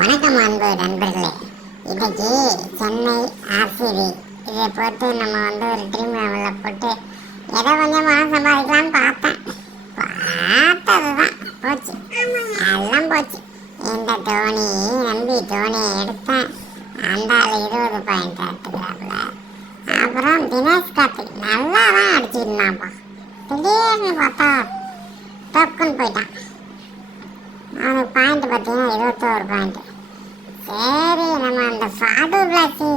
வணக்கம் அன்பு நண்பர்களே. இன்னைக்கு சென்னை ஆர்சிபி இதை போட்டு நம்ம ஒரு ட்ரீம் லெவலில் போட்டு ஏதோ கொஞ்சமாக சம்பாதிக்கலான்னு பார்த்ததுதான் போச்சு, எல்லாம் போச்சு. இந்த தோனி தோனி எடுத்தேன், அந்த ஆள் 20 பாயிண்ட் எடுத்துக்கிறாப்புல. அப்புறம் தினேஷ் கார்த்திக் நல்லா தான் அடிச்சிருந்தான்ப்பா. திடீர்னு பார்த்தா டக்குன்னு போயிட்டான். அவனுக்கு பாயிண்ட் பார்த்தீங்கன்னா 21 பாயிண்ட். சரி, நம்ம அந்த ஃபாடு பிளாசி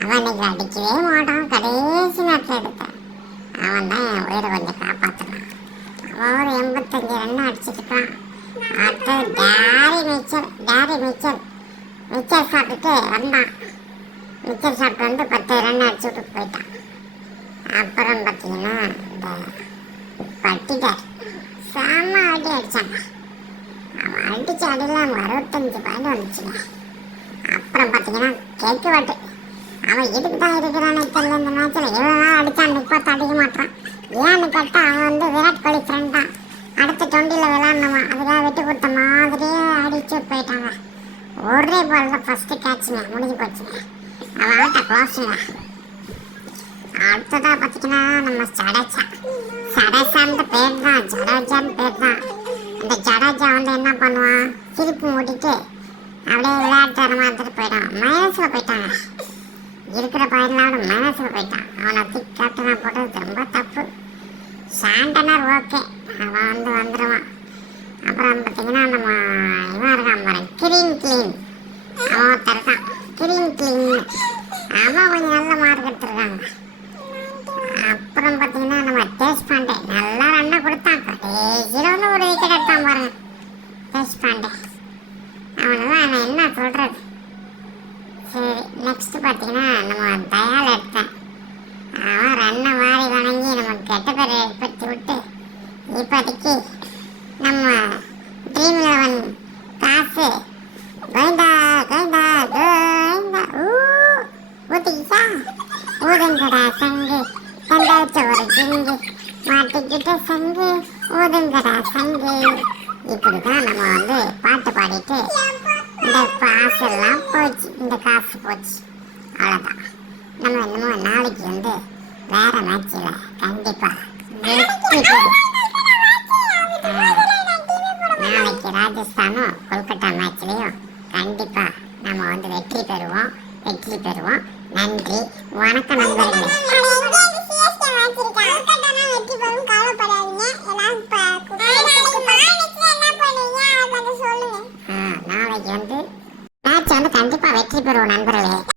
அவனுக்கு அடிக்கவே மாட்டான். கடைசி நேரத்தில் எடுத்தான். அவன் தான் என் உயிரை கொஞ்சம் காப்பாற்றினான். அவன் ஒரு 85 ரன் அடிச்சிருக்கான். அடுத்து மிச்சர் சாப்பிட்டுட்டு வந்தான். மிச்சர் சாப்பிட்டு வந்து 10 ரன் அடிச்சு விட்டு போயிட்டான். அப்புறம் பார்த்தீங்கன்னா இந்த பட்டிட்டார் செம்ம அடி அடிச்சாங்க. அவன் அடிச்சு அடிலாம் 65 பாயிண்ட் வந்துச்சுங்க. அப்புறம் பார்த்தீங்கன்னா கேக்குவாட்டு அவன் எதுக்கு தான் இருக்கிறான்னு தெரியல. இந்த மேட்சில் எவ்வளோ நாள் அடித்தான், நிப்பாத்த அடிக்க மாட்டான். ஏன்னு கேட்டால் அவன் விராட் கோலி ஃப்ரெண்ட் தான். அடுத்த 20ல் விளாட்ணுமா, அதுக்காக விட்டு கொடுத்த மாதிரியே அடிச்சு போயிட்டாங்க. ஒரே பால் தான் ஃபஸ்ட்டு கேட்சுங்க, முடிஞ்சு போச்சுங்க. அவன் ஆட்ட க்ளோஸுங்க. அடுத்ததாக பார்த்தீங்கன்னா நம்ம ஜடேஜான்னு பேர் தான், ஜடேஜான்னு பேர் தான். இந்த ஜடேஜா என்ன பண்ணுவான், சிரிப்பு மூடிட்டு அப்படியே விளையாட்டுறமா எடுத்துட்டு போயிட்டான். மைனஸில் போயிட்டாங்க. இருக்கிற பாயிண்ட்லாம் மைனஸில் போயிட்டான். அவனை தூக்கி கேப்டனாக போட்டது ரொம்ப தப்பு. சாண்டனர் ஓகே, அவன் வந்துடுவான். அப்புறம் பார்த்தீங்கன்னா நம்ம இவன் இருக்கான் பாருங்க, கிரீன் அவன் ஒருத்தர் தான், கிரீன் அவன் கொஞ்சம் நல்ல மார்க் எடுத்துருக்காங்க. அப்புறம் பார்த்தீங்கன்னா நம்ம தேஷ்பாண்டே நல்லா ரன்னை கொடுத்தான். கடைசியில் ஒரு விக்கெட் எடுத்தான் பாருங்க தேஷ்பாண்டே. அவனெல்லாம் நான் என்ன சொல்கிறது. சரி, நெக்ஸ்ட் பார்த்தீங்கன்னா நம்ம தயால் எடுத்தேன். அவன் ரன்னை வாரி வணங்கி நமக்கு கெட்ட பேர் ஏற்படுத்தி விட்டு இப்போதைக்கு நம்ம ட்ரீம் 11 காசு கோவிந்தா கோவிந்தா கோவிந்தா ஊத்திக்கிச்சா. ஊதுங்கடா சங்கு தந்தாச்ச ஒரு ஜிங்கு மாட்டிக்கிட்ட சங்கு ஊதுங்கடா சங்கு. இப்படிதான் நம்ம பாட்டு பாடிட்டு இந்த காசெல்லாம் போச்சு, இந்த காசு போச்சு, அவ்வளோதான். நம்ம என்னமோ நாளைக்கு வேற மேட்சில் கண்டிப்பாக வெற்றி பெறும். நாளைக்கு ராஜஸ்தானும் கொல்கட்டா மேட்ச்லேயும் கண்டிப்பாக நம்ம வெற்றி பெறுவோம். நன்றி, வணக்கம் நண்பர்களே. நாளைக்கு மேட்ச் கண்டிப்பாக வெற்றி பெறுவோம் நண்பர்களே.